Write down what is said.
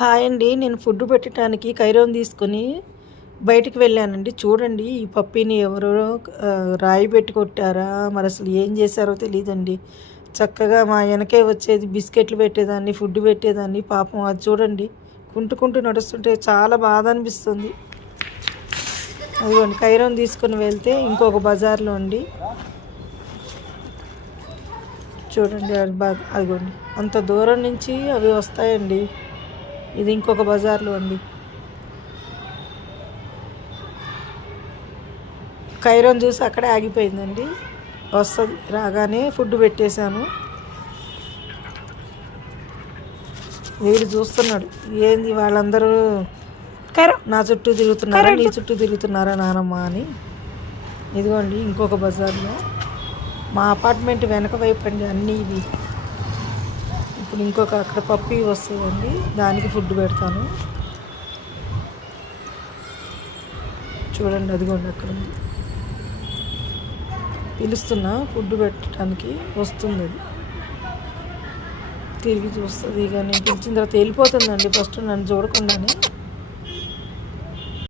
Hi అండి. నేను food పెట్టడానికి కైరోన్ తీసుకొని బయటికి వెళ్ళానండి. చూడండి, ఈ పప్పీని ఎవరో రాయి పెట్టి కొట్టారా, మరి అసలు ఏం చేశారో తెలియదండి. చక్కగా మా వెనకే వచ్చేది, బిస్కెట్లు పెట్టేదాన్ని, ఫుడ్ పెట్టేదాన్ని. పాపం అది చూడండి, కుంటుకుంటూ నడుస్తుంటే చాలా బాధ అనిపిస్తుంది. అదిగోండి, కైరోన్ తీసుకొని వెళ్తే ఇంకొక బజార్లో అండి. చూడండి, అదిగోండి, అంత దూరం నుంచి అవి వస్తాయండి. ఇది ఇంకొక బజార్లో అండి. కైరోన్ చూసి అక్కడే ఆగిపోయిందండి. వస్తుంది, రాగానే ఫుడ్ పెట్టేశాను. వీడు చూస్తున్నాడు, ఏంది వాళ్ళందరూ నా చుట్టూ తిరుగుతున్నారా, నీ చుట్టూ తిరుగుతున్నారా నానమ్మ అని. ఇదిగోండి ఇంకొక బజార్లో, మా అపార్ట్మెంట్ వెనక వైపు అండి అన్నీ ఇవి. ఇప్పుడు ఇంకొక అక్కడ పప్పి వస్తుందండి, దానికి ఫుడ్ పెడతాను. చూడండి, అదిగోండి అక్కడ ఉంది, పిలుస్తున్నా ఫుడ్ పెట్టడానికి వస్తుంది. అది తిరిగి చూస్తుంది. ఇక నేను పిలిచిన తర్వాత వెళ్ళిపోతుందండి, ఫస్ట్ నన్ను చూడకుండానే.